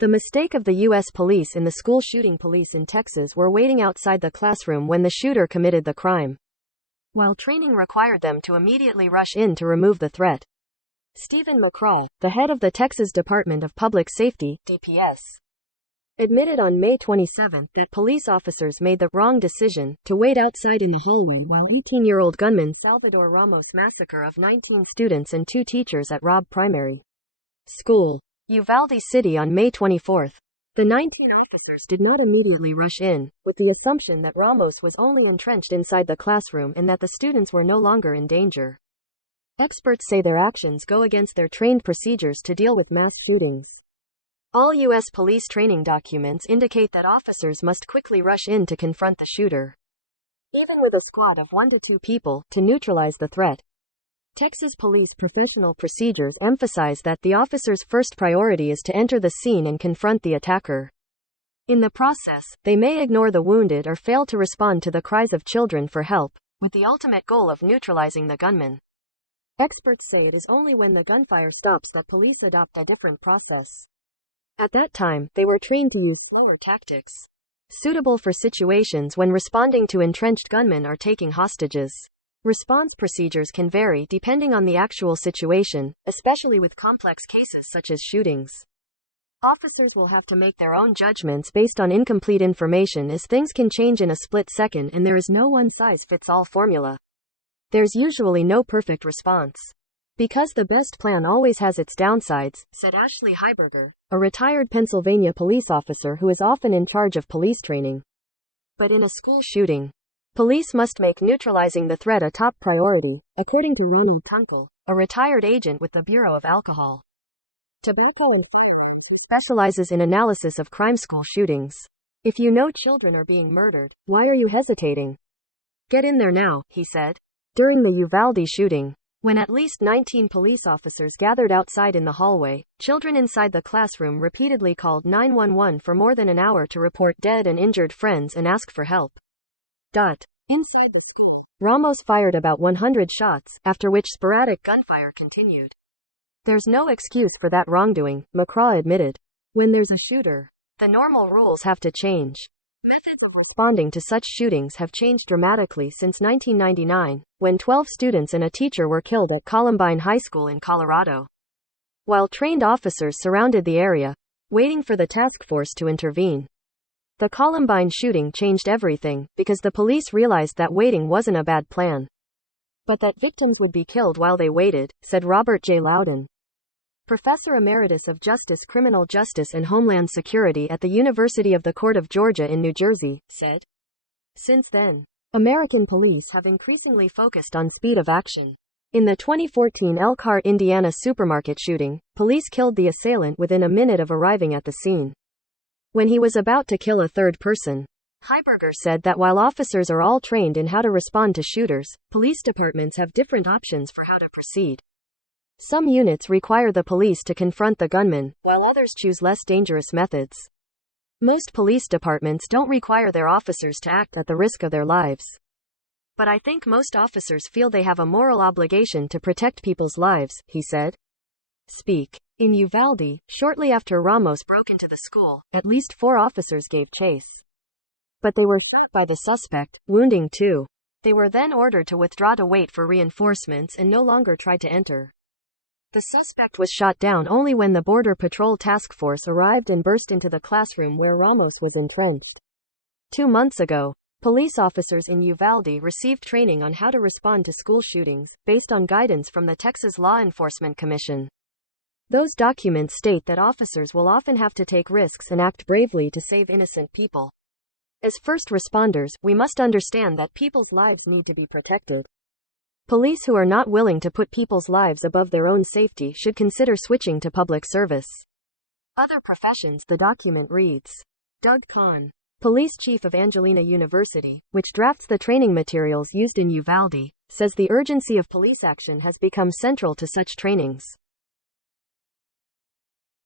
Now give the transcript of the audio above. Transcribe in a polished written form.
The mistake of the U.S. police in the school shooting. Police in Texas were waiting outside the classroom when the shooter committed the crime, while training required them to immediately rush in to remove the threat. Stephen McCraw, the head of the Texas Department of Public Safety, DPS, admitted on May 27 that police officers made the wrong decision to wait outside in the hallway while 18-year-old gunman Salvador Ramos massacre of 19 students and 2 teachers at Robb Primary School, Uvalde City on May 24. The 19 officers did not immediately rush in, with the assumption that Ramos was only entrenched inside the classroom and that the students were no longer in danger. Experts say their actions go against their trained procedures to deal with mass shootings. All U.S. police training documents indicate that officers must quickly rush in to confront the shooter, even with a squad of 1 to 2 people, to neutralize the threat. Texas police professional procedures emphasize that the officer's first priority is to enter the scene and confront the attacker. In the process, they may ignore the wounded or fail to respond to the cries of children for help, with the ultimate goal of neutralizing the gunman. Experts say it is only when the gunfire stops that police adopt a different process. At that time, they were trained to use slower tactics, suitable for situations when responding to entrenched gunmen or taking hostages. Response procedures can vary depending on the actual situation, especially with complex cases such as shootings. Officers will have to make their own judgments based on incomplete information, as things can change in a split second and there is no one-size-fits-all formula. There's usually no perfect response, because the best plan always has its downsides, said Ashley Heiberger, a retired Pennsylvania police officer who is often in charge of police training. But in a school shooting, police must make neutralizing the threat a top priority, according to Ronald Tunkel, a retired agent with the Bureau of Alcohol, Tobacco and Firearms, who specializes in analysis of crime school shootings. If you know children are being murdered, why are you hesitating? Get in there now, he said. During the Uvalde shooting, when at least 19 police officers gathered outside in the hallway, children inside the classroom repeatedly called 911 for more than an hour to report dead and injured friends and ask for help. Inside the school, Ramos fired about 100 shots, after which sporadic gunfire continued. There's no excuse for that wrongdoing, McCraw admitted. When there's a shooter, the normal rules have to change. Methods of responding to such shootings have changed dramatically since 1999, when 12 students and a teacher were killed at Columbine High School in Colorado, while trained officers surrounded the area, waiting for the task force to intervene. The Columbine shooting changed everything, because the police realized that waiting wasn't a bad plan, but that victims would be killed while they waited, said Robert J. Loudon, Professor Emeritus of Justice, Criminal Justice and Homeland Security at the University of the Court of Georgia in New Jersey, said. Since then, American police have increasingly focused on speed of action. In the 2014 Elkhart, Indiana supermarket shooting, police killed the assailant within a minute of arriving at the scene, when he was about to kill a third person. Heiberger said that while officers are all trained in how to respond to shooters, police departments have different options for how to proceed. Some units require the police to confront the gunman, while others choose less dangerous methods. Most police departments don't require their officers to act at the risk of their lives. But I think most officers feel they have a moral obligation to protect people's lives, he said. In Uvalde, shortly after Ramos broke into the school, at least 4 officers gave chase. But they were shot by the suspect, wounding 2. They were then ordered to withdraw to wait for reinforcements and no longer tried to enter. The suspect was shot down only when the Border Patrol task force arrived and burst into the classroom where Ramos was entrenched. 2 months ago, police officers in Uvalde received training on how to respond to school shootings, based on guidance from the Texas Law Enforcement Commission. Those documents state that officers will often have to take risks and act bravely to save innocent people. As first responders, we must understand that people's lives need to be protected. Police who are not willing to put people's lives above their own safety should consider switching to public service. Other professions, the document reads. Doug Kahn, police chief of Angelina University, which drafts the training materials used in Uvalde, says the urgency of police action has become central to such trainings.